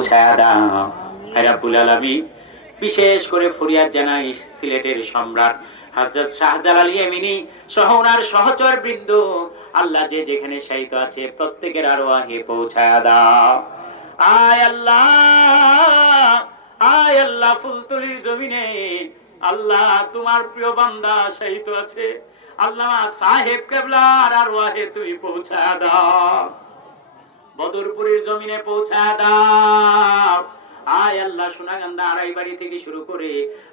পৌঁছায়া দাও। হে রব্বুল আলামিন, বিশেষ করে ফরিয়াদ জানাই সিলেটের সম্রাট হযরত শাহজালাল ইয়ামিনী সহ ওনার সহচর বৃন্দ, আল্লাহ যে যেখানে শায়িত আছে প্রত্যেকের আরওয়াহে পৌঁছায়া দাও। আয় আল্লাহ, আয় আল্লাহ, ফুলতলির জমিনে আল্লাহ তোমার প্রিয় বান্দা শায়িত আছে, আল্লাহ সাহেব কেবলার আরওয়াহে তুমি পৌঁছায়া দাও। বদরপুরের জমিনে পৌঁছা দাও। আয় আল্লাহ, সোনাগান্দা আড়াইবাড়ি থেকে শুরু করে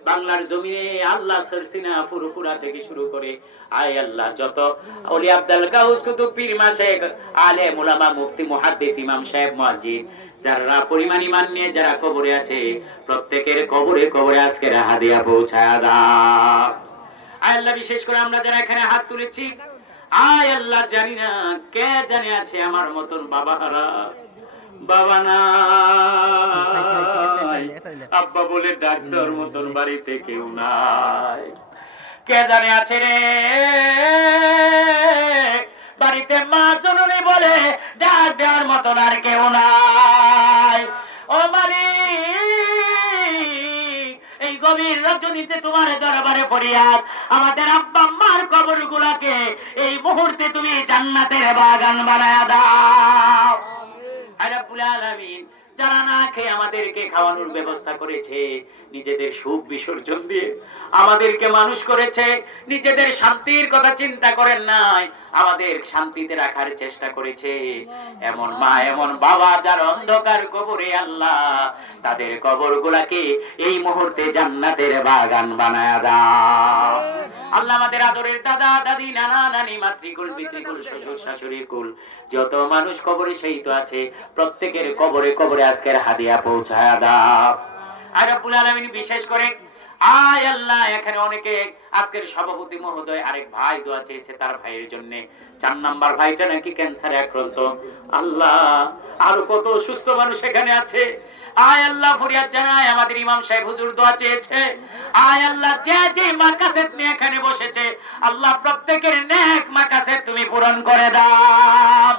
বাংলার জমিনে আল্লাহ সরসিনা ফুরফুরা থেকে শুরু করে আয় আল্লাহ যত ওলি আব্দুল গাউস কুতুব পীর মাশায়েখ আলেম উলামা মুফতি মুহাদ্দিস ইমাম সাহেব মুয়াজ্জিন যারা পরিমাণ ঈমান নিয়ে যারা কবরে আছে প্রত্যেকের কবরে কবরে আজকে হাদিয়া পৌঁছা দাও। আয় আল্লাহ, বিশেষ করে আমরা যারা এখানে হাত তুলেছি, আয় আল্লাহ, জানি না কে জানে আছে আমার মতন বাবা হারা, বাবা নাই, আব্বা বলে ডাক দেওয়ার মতন বাড়িতে কেউ নাই। কে জানে আছে রে বাড়িতে মা জননী বলে ডাক দেওয়ার মতন আর কেউ নাই। ও মালিক, এই গভীর রজনীতে তোমার দরবারে ফরিয়াদ, আমাদের আব্বা আম্মার কবর গুলাকে এই মুহূর্তে তুমি জান্নাতের বাগান বানায়া দাও। আয় রব্বুল আলামিন, যারা না খেয়ে আমাদেরকে খাওয়ানোর ব্যবস্থা করেছে, নিজেদের সুখ বিসর্জন দিয়ে আমাদেরকে মানুষ করেছে, নিজেদের শান্তির কথা চিন্তা করেন নাই, আমাদের শান্তিতে রাখার চেষ্টা করেছে, এমন মা এমন বাবা যার অন্ধকার কবরে, আল্লাহ তাদের কবর গুলাকে এই মুহূর্তে জান্নাতের বাগান বানায়া দাও। আল্লাহ আমাদের আদরের দাদা দাদি নানা নানি মাতৃকুল পিতৃকুল শ্বশুর শাশুড়ির কুল যত মানুষ কবরে শায়িত আছে প্রত্যেকের কবরে কবরে আজকের হাদিয়া পৌঁছায়া দাও। আর রব্বুল আলামিন, বিশেষ করে আয় আল্লাহ, এখানে অনেকে আজকের সভাপতি মহোদয় আরেক ভাই দোয়া চেয়েছে তার ভাইয়ের জন্য, 4 নাম্বার ভাইটা নাকি ক্যান্সারে আক্রান্ত। আল্লাহ, আরো কত সুস্থ মানুষ এখানে আছে। আয় আল্লাহ, ফরিয়াদ জানায় আমাদের ইমাম সাহেব হুজুর দোয়া চেয়েছে। আয় আল্লাহ, যে যে মাকাসেদ নিয়ে এখানে বসেছে আল্লাহ প্রত্যেকের নেক মাকাসেদ তুমি পূরণ করে দাও।